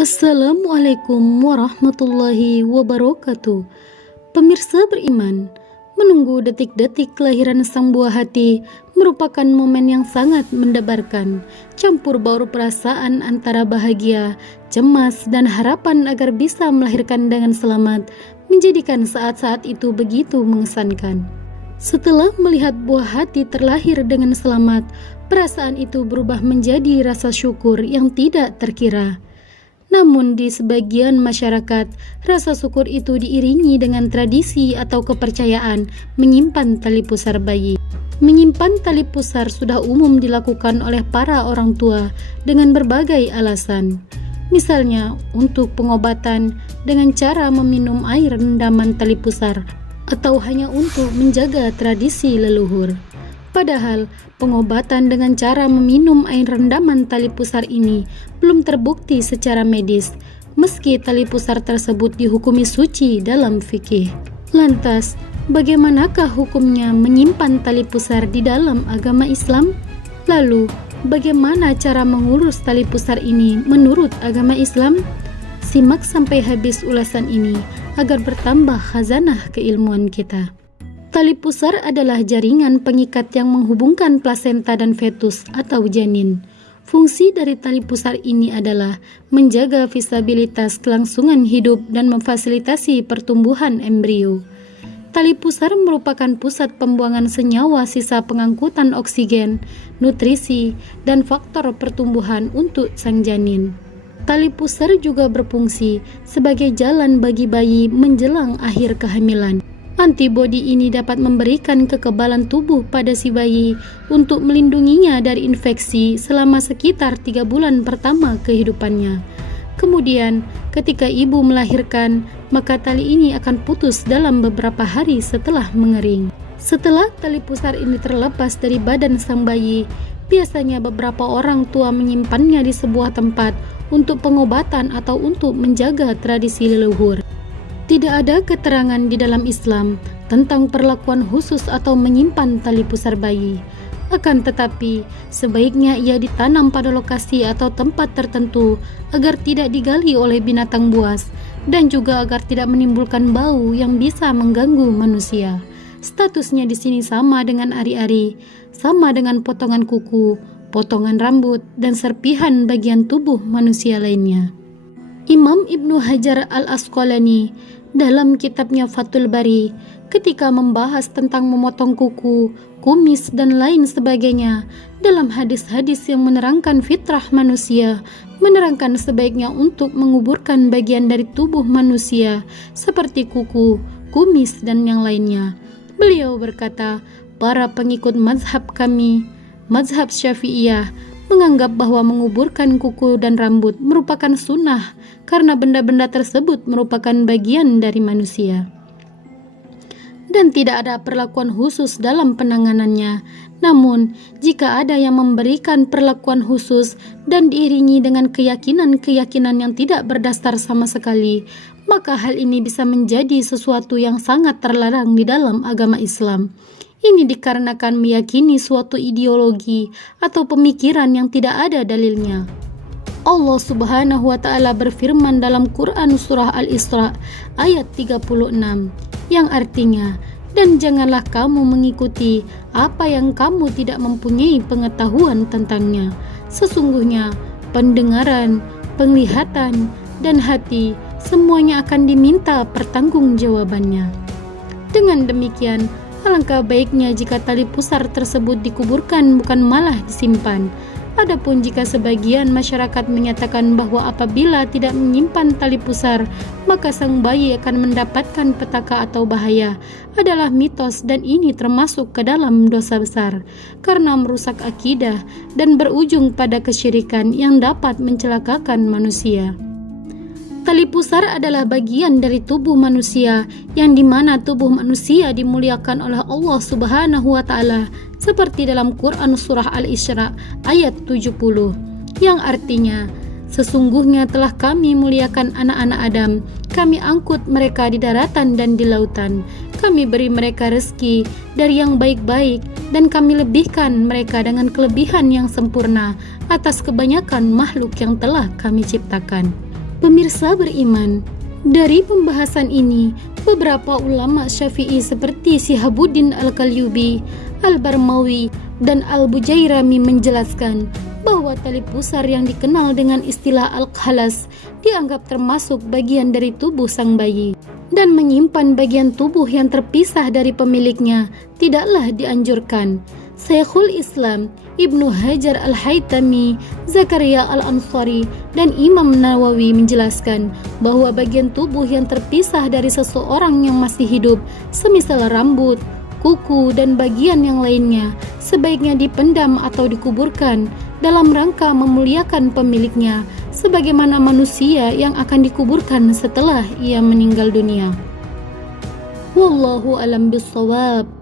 Assalamualaikum warahmatullahi wabarakatuh. Pemirsa beriman, menunggu detik-detik kelahiran sang buah hati merupakan momen yang sangat mendebarkan, campur baur perasaan antara bahagia, cemas, dan harapan agar bisa melahirkan dengan selamat, menjadikan saat-saat itu begitu mengesankan. Setelah melihat buah hati terlahir dengan selamat, perasaan itu berubah menjadi rasa syukur yang tidak terkira. Namun di sebagian masyarakat, rasa syukur itu diiringi dengan tradisi atau kepercayaan menyimpan tali pusar bayi. Menyimpan tali pusar sudah umum dilakukan oleh para orang tua dengan berbagai alasan. Misalnya untuk pengobatan dengan cara meminum air rendaman tali pusar, atau hanya untuk menjaga tradisi leluhur. Padahal, pengobatan dengan cara meminum air rendaman tali pusar ini belum terbukti secara medis, meski tali pusar tersebut dihukumi suci dalam fikih. Lantas, bagaimanakah hukumnya menyimpan tali pusar di dalam agama Islam? Lalu, bagaimana cara mengurus tali pusar ini menurut agama Islam? Simak sampai habis ulasan ini agar bertambah khazanah keilmuan kita. Tali pusar adalah jaringan pengikat yang menghubungkan plasenta dan fetus atau janin. Fungsi dari tali pusar ini adalah menjaga stabilitas kelangsungan hidup dan memfasilitasi pertumbuhan embrio. Tali pusar merupakan pusat pembuangan senyawa sisa pengangkutan oksigen, nutrisi, dan faktor pertumbuhan untuk sang janin. Tali pusar juga berfungsi sebagai jalan bagi bayi menjelang akhir kehamilan. Antibodi ini dapat memberikan kekebalan tubuh pada si bayi untuk melindunginya dari infeksi selama sekitar 3 bulan pertama kehidupannya. Kemudian, ketika ibu melahirkan, maka tali ini akan putus dalam beberapa hari setelah mengering. Setelah tali pusar ini terlepas dari badan sang bayi, biasanya beberapa orang tua menyimpannya di sebuah tempat untuk pengobatan atau untuk menjaga tradisi leluhur. Tidak ada keterangan di dalam Islam tentang perlakuan khusus atau menyimpan tali pusar bayi. Akan tetapi, sebaiknya ia ditanam pada lokasi atau tempat tertentu agar tidak digali oleh binatang buas dan juga agar tidak menimbulkan bau yang bisa mengganggu manusia. Statusnya di sini sama dengan ari-ari, sama dengan potongan kuku, potongan rambut, dan serpihan bagian tubuh manusia lainnya. Imam Ibnu Hajar Al-Asqalani dalam kitabnya Fathul Bari ketika membahas tentang memotong kuku, kumis, dan lain sebagainya dalam hadis-hadis yang menerangkan fitrah manusia, menerangkan sebaiknya untuk menguburkan bagian dari tubuh manusia seperti kuku, kumis, dan yang lainnya. Beliau berkata, para pengikut mazhab kami, mazhab Syafi'iyah, menganggap bahwa menguburkan kuku dan rambut merupakan sunnah karena benda-benda tersebut merupakan bagian dari manusia dan tidak ada perlakuan khusus dalam penanganannya. Namun, jika ada yang memberikan perlakuan khusus dan diiringi dengan keyakinan-keyakinan yang tidak berdasar sama sekali, maka hal ini bisa menjadi sesuatu yang sangat terlarang di dalam agama Islam. Ini dikarenakan meyakini suatu ideologi atau pemikiran yang tidak ada dalilnya. Allah Subhanahu wa Ta'ala berfirman dalam Quran Surah Al-Isra ayat 36 yang artinya, dan janganlah kamu mengikuti apa yang kamu tidak mempunyai pengetahuan tentangnya. Sesungguhnya pendengaran, penglihatan, dan hati semuanya akan diminta pertanggungjawabannya. Dengan demikian, alangkah baiknya jika tali pusar tersebut dikuburkan bukan malah disimpan. Adapun jika sebagian masyarakat menyatakan bahwa apabila tidak menyimpan tali pusar, maka sang bayi akan mendapatkan petaka atau bahaya, adalah mitos dan ini termasuk ke dalam dosa besar, karena merusak akidah dan berujung pada kesyirikan yang dapat mencelakakan manusia. Tali pusar adalah bagian dari tubuh manusia yang dimana tubuh manusia dimuliakan oleh Allah Subhanahu wa Ta'ala seperti dalam Quran Surah Al-Isra ayat 70 yang artinya, sesungguhnya telah kami muliakan anak-anak Adam, kami angkut mereka di daratan dan di lautan, kami beri mereka rezeki dari yang baik-baik dan kami lebihkan mereka dengan kelebihan yang sempurna atas kebanyakan makhluk yang telah kami ciptakan. Pemirsa beriman, dari pembahasan ini, beberapa ulama Syafi'i seperti Syihabuddin Al-Qalyubi, Al-Barmawi, dan Al-Bujairami menjelaskan bahwa tali pusar yang dikenal dengan istilah Al-Khalas dianggap termasuk bagian dari tubuh sang bayi, dan menyimpan bagian tubuh yang terpisah dari pemiliknya tidaklah dianjurkan. Syekhul Islam Ibnu Hajar Al-Haytami, Zakaria Al-Ansari, dan Imam Nawawi menjelaskan bahwa bagian tubuh yang terpisah dari seseorang yang masih hidup, semisal rambut, kuku, dan bagian yang lainnya, sebaiknya dipendam atau dikuburkan dalam rangka memuliakan pemiliknya, sebagaimana manusia yang akan dikuburkan setelah ia meninggal dunia. Wallahu a'lam bishawab.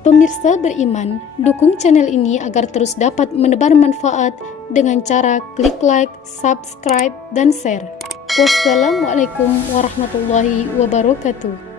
Pemirsa beriman, dukung channel ini agar terus dapat menebar manfaat dengan cara klik like, subscribe, dan share. Wassalamualaikum warahmatullahi wabarakatuh.